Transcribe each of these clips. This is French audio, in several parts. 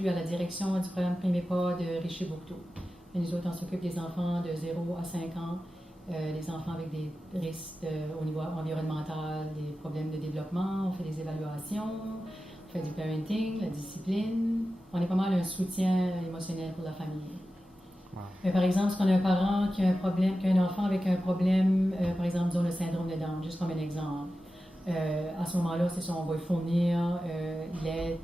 plus à la direction du programme Premier Pas de Richer-Bourgneuf. Nous autres, on s'occupe des enfants de 0 à 5 ans, des enfants avec des risques au niveau environnemental, des problèmes de développement, on fait des évaluations, on fait du parenting, la discipline. On est pas mal un soutien émotionnel pour la famille. Wow. Mais par exemple, si on a un parent qui a un problème, qui a un enfant avec un problème, par exemple, disons le syndrome de Down, juste comme un exemple, à ce moment-là, c'est ça, on va lui fournir l'aide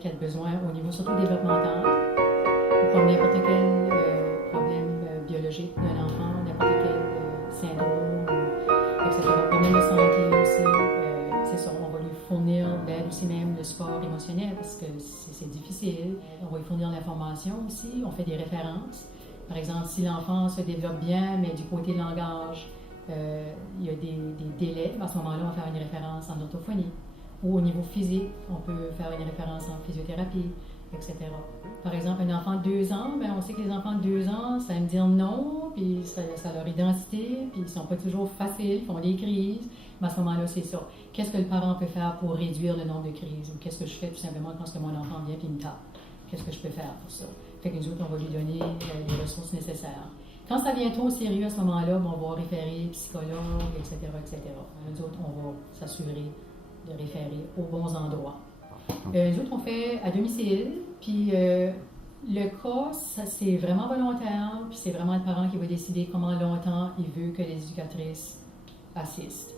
qu'il a besoin au niveau surtout développemental, ou comme n'importe quel problème biologique d'un enfant, n'importe quel syndrome, etc. Problème de santé aussi, c'est ça, on va lui fournir l'aide aussi même le support émotionnel parce que c'est difficile. On va lui fournir l'information aussi, on fait des références. Par exemple, si l'enfant se développe bien, mais du côté langage, il y a des délais, à ce moment-là, on va faire une référence en orthophonie. Ou au niveau physique, on peut faire une référence en physiothérapie, etc. Par exemple, un enfant de 2 ans, ben on sait que les enfants de 2 ans, ça aime dire non, puis ça a leur identité, puis ils ne sont pas toujours faciles, ils font des crises. Mais à ce moment-là, c'est ça. Qu'est-ce que le parent peut faire pour réduire le nombre de crises? Ou qu'est-ce que je fais tout simplement quand mon enfant vient et me tape? Qu'est-ce que je peux faire pour ça? Fait que nous autres, on va lui donner les ressources nécessaires. Quand ça vient trop sérieux à ce moment-là, ben, on va référer psychologue, etc., etc. Nous autres, on va s'assurer de référer aux bons endroits. Nous autres, on fait à domicile, puis le cas, c'est vraiment volontaire, puis c'est vraiment le parent qui va décider comment longtemps il veut que les éducatrices assistent.